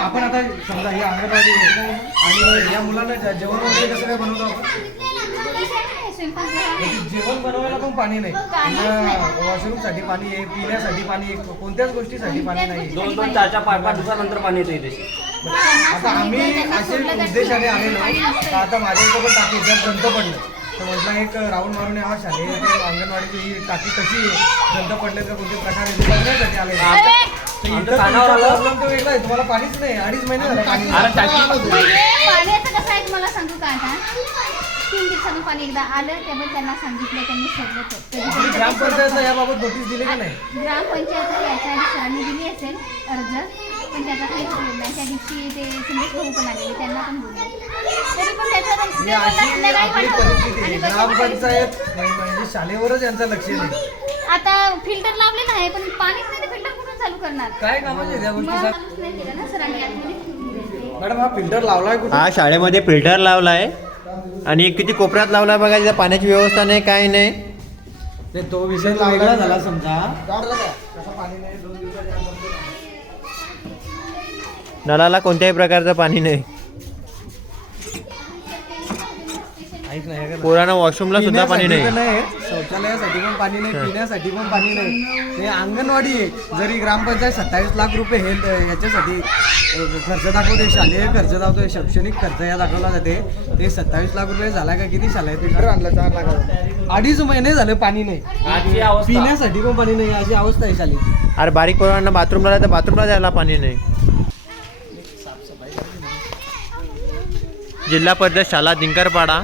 आपण आता समजा ही अंगणवाडी आणि या मुलांना जेवण वगैरे कसं काय बनवतो आपण? जेवण बनवायला पण पाणी नाही, वॉशरूम साठी पाणी आहे, पिण्यासाठी पाणी आहे, कोणत्याच गोष्टीसाठी पाणी नाही. 2-2, 4-4, 5-5 दिवसानंतर पाणी येतं इथे. आता आम्ही असे उद्देशाने आलेलो. तर आता माझ्या इथं पण टाकी जर बंद पडलं तर म्हटलं एक राऊंड मारून यावा. शालेय अंगणवाडीची ही टाकी कशी बंद पडले तर कोणते प्रकार बघण्यासाठी आले. प्रॉब्लेम तो वेगळा आहे, तुम्हाला पाणीच नाही. 2.5 महिने झाले पाणी. पाण्याचं कसं आहे तुम्हाला सांगू का? आता 3 दिवसांनी पाणी एकदा आलं, त्यामुळे त्यांना सांगितलं, त्यांनी सोडलं. ग्रामपंचायतला याबाबत नोटीस दिली का नाही? ग्रामपंचायत याच्या आधी सरांनी दिली असेल अर्ज, पण त्याचा काही उपयोग नाही. त्या दिवशी ते सुंदर भाऊ पण आलेले, त्यांना पण बोलले, तरी पण त्याचा आपली परिस्थिती आहे. ग्रामपंचायत म्हणजे शाळेवरच यांचं लक्ष नाही. आता फिल्टर लावलेलं आहे, पण पाणीच नाही, फिल्टर कुठून चालू करणार? काय कामाचे त्या गोष्टी? नाही केलं ना सरांनी आतमध्ये. मॅडम हा फिल्टर लावलाय कुठे? हा शाळेमध्ये फिल्टर लावलाय आणि किती कोपऱ्यात लावलाय बघा. तिथे पाण्याची व्यवस्था नाही, काय नाही. तो विषय वेगळा झाला समजा. कसं पाणी नाही 2 दिवसाच्या नळाला कोणत्याही प्रकारचं पाणी नाही. ऐक नाही, पोरांना वॉशरूमला सुद्धा पाणी नाही. शौचालयासाठी पण पाणी नाही, पिण्यासाठी पण पाणी नाही. हे अंगणवाडी आहे. जरी ग्रामपंचायत 27 लाख रुपये हेल्थ याच्यासाठी खर्च दाखवते, शालेय खर्च दाखवते, शैक्षणिक खर्च या दाखवला जाते. ते 27 लाख रुपये झाला का? किती शाळा आहे? 4 लाख. 2.5 महिने झाले पाणी नाही, पिण्यासाठी पण पाणी नाही. अशी अवस्था आहे शाळेची. अरे बारीक पोरांना बाथरूमला तर बाथरूमला जायला पाणी नाही. जिल्हा परिषद शाळा दिंकरपाडा.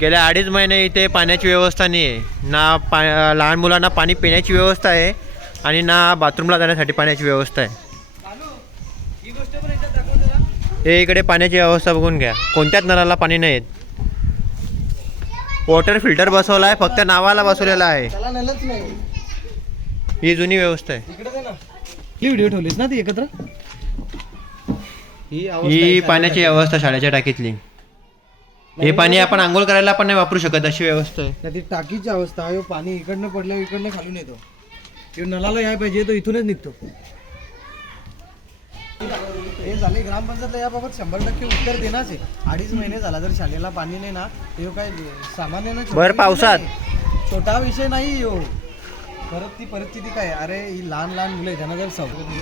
गेल्या 2.5 महिने इथे पाण्याची व्यवस्था नाही आहे. ना लहान मुलांना पाणी पिण्याची व्यवस्था आहे आणि ना बाथरूमला जाण्यासाठी पाण्याची व्यवस्था आहे. हे इकडे पाण्याची व्यवस्था बघून घ्या. कोणत्याच नळाला पाणी नाही येत. वॉटर फिल्टर बसवला आहे, फक्त नावाला बसवलेला आहे. ही जुनी व्यवस्था आहे. व्हिडिओ ठेवलीस ना ती एकत्र. ही पाण्याची व्यवस्था शाळेच्या टाकीतली. हे पाणी आपण आंघोळ करायला पण नाही वापरू शकत, अशी व्यवस्था आहे. ती टाकीची अवस्था आहे. पाणी इकडनं पडलं, इकडनं खालून येतो. नळाला याय पाहिजे तो इथूनच निघतो. हे झाले ग्रामपंचायतला याबाबत 100% उत्तर देणारच आहे. 2.5 महिने झाला जर शाळेला पाणी नाही ना, हे काय सामान्य नाही. भर पावसात छोटा विषय नाही हो. परत ती परिस्थिती काय? अरे ही लहान लहान मुलं आहे, त्यांना जर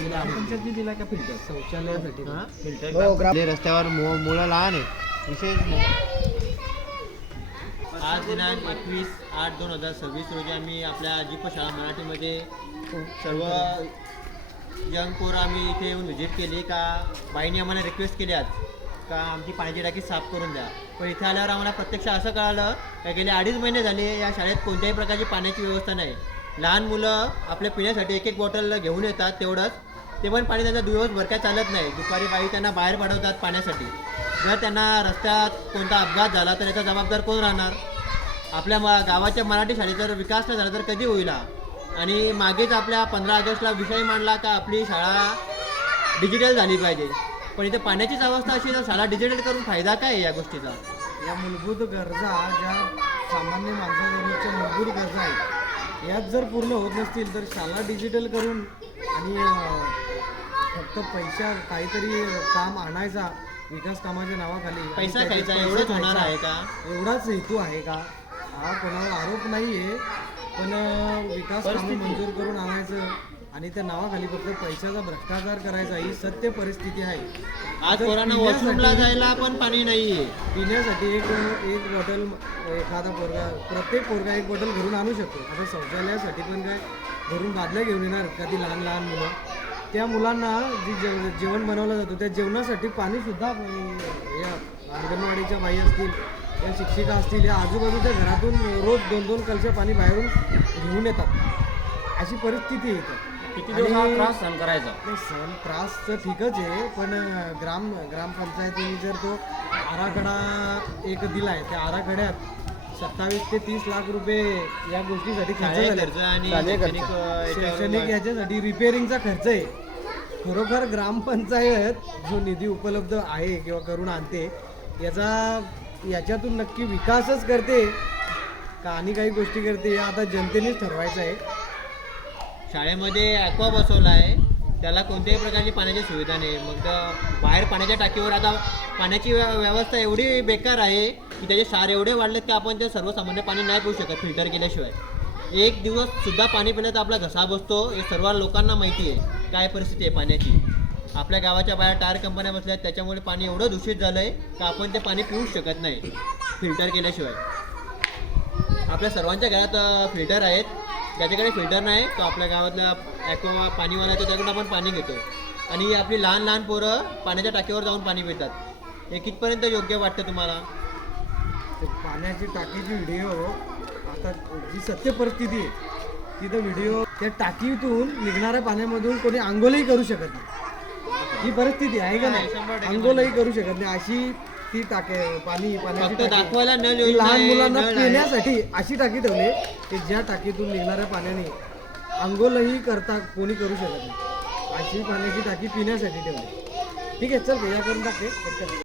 ग्रामपंचायतनी दिला का फिल्टर शौचालयासाठी? फिल्टर रस्त्यावर मुलं लहान आहे, विशेष नाही. आज दिनांक 21/8/2026 रोजी आम्ही आपल्या जीप शाळा मराठीमध्ये सर्व यंग पोरं आम्ही इथे येऊन व्हिजिट केली. का बाईंनी आम्हाला रिक्वेस्ट केली आज का आमची पाण्याची टाकी साफ करून द्या. पण इथे आल्यावर आम्हाला प्रत्यक्ष असं कळालं का गेले 2.5 महिने झाले या शाळेत कोणत्याही प्रकारची पाण्याची व्यवस्था नाही. लहान मुलं आपल्या पिण्यासाठी 1-1 बॉटल घेऊन येतात, तेवढंच. ते पण पाणी त्यांचा दिवसभर काय चालत नाही. दुपारी बाई त्यांना बाहेर पाठवतात पाण्यासाठी. जर त्यांना रस्त्यात कोणता अपघात झाला तर याचा जबाबदार कोण राहणार? आपल्या गावाच्या मराठी शाळेचा जर विकास नाही झाला तर कधी होईल? आणि मागेच आपल्या 15 ऑगस्टला विषय मांडला का आपली शाळा डिजिटल झाली पाहिजे. पण इथे पाण्याचीच अवस्था अशी तर शाळा डिजिटल करून फायदा काय आहे या गोष्टीचा? या मूलभूत गरजा ज्या सामान्य माणसाच्या मूलभूत गरजा आहेत, यात जर पूर्ण होत नसतील तर शाळा डिजिटल करून आणि फक्त पैसा काहीतरी काम आणायचा विकास कामाच्या नावाखाली पैसा खायचा एवढंच होणार आहे का? एवढाच हेतू आहे का? हा कोणावर आरोप नाही आहे, पण विकास कामे मंजूर करून आणायचं आणि त्या नावाखाली फक्त पैशाचा भ्रष्टाचार करायचा ही सत्य परिस्थिती आहे. आज पोरांना वॉशरूमला जायला पण पाणी नाहीये. पिण्यासाठी एक बॉटल एखादा पोरगा, प्रत्येक पोरगा 1 बॉटल घरून आणू शकतो. आता शौचालयासाठी पण काय घरून बादल्या घेऊन येणार कधी लहान लहान मुलं? त्या मुलांना जी जेवण बनवलं जातं त्या जेवणासाठी पाणीसुद्धा या अंगणवाडीच्या बाई असतील, या शिक्षिका असतील, या आजूबाजूच्या घरातून रोज 2-2 कलशे पाणी बाहेरून घेऊन येतात. अशी परिस्थिती येते. किती दिवस त्रास सहन करायचा? सहन त्रास तर ठीकच आहे, पण ग्रामपंचायतीने जर तो आराखडा एक दिला आहे, त्या आराखड्यात 27 ते 30 लाख रुपये या गोष्टीसाठी खर्च आणि शैक्षणिक याच्यासाठी रिपेअरिंगचा खर्च आहे. खरोखर ग्रामपंचायत जो निधी उपलब्ध आहे किंवा करून आणते याच्यातून नक्की विकासच करते का आणि काही गोष्टी करते, आता जनतेनेच ठरवायचं आहे. शाळेमध्ये ॲक्वा बसवला आहे, त्याला कोणत्याही प्रकारची पाण्याची सुविधा नाही. मग बाहेर पाण्याच्या टाकीवर आता पाण्याची व्यवस्था एवढी बेकार आहे की त्याचे क्षार एवढे वाढलेत की आपण ते सर्वसामान्य पाणी नाही पिऊ शकत फिल्टर केल्याशिवाय. एक दिवससुद्धा पाणी पिलं तर आपला घसा बसतो. हे सर्व लोकांना माहिती आहे काय परिस्थिती आहे पाण्याची. आपल्या गावाच्या बाहेर टायर कंपन्या बसल्यात, त्याच्यामुळे पाणी एवढं दूषित झालं आहे का आपण ते पाणी पिऊ शकत नाही फिल्टर केल्याशिवाय. आपल्या सर्वांच्या घरात फिल्टर आहेत. ज्याच्याकडे फिल्टर नाही तो आपल्या गावातल्या ॲक्वा पाणीवाला आहे, त्याच्याकडून आपण पाणी घेतो. आणि आपली लहान लहान पोरं पाण्याच्या टाकीवर जाऊन पाणी पितात. हे कितपर्यंत योग्य वाटतं तुम्हाला? ते पाण्याची टाकीची व्हिडिओ, आता जी सत्य परिस्थिती आहे तिथं व्हिडिओ, त्या टाकीतून निघणाऱ्या पाण्यामधून कोणी आंघोळही करू शकत नाही. ही परिस्थिती आहे का नाही? 100% आंघोळही करू शकत नाही अशी ती पाण्याची फक्त टाकी. दाखवायला नळ ती योजना लहान आहे, मुलांना नळ आहे. पिण्यासाठी अशी टाकी ठेवली की ज्या टाकीतून निघणाऱ्या पाण्याने आंघोळही करता कोणी करू शकत नाही. अशी पाण्याची टाकी पिण्यासाठी ठेवली. ठीक आहे, चल याकडून टाके.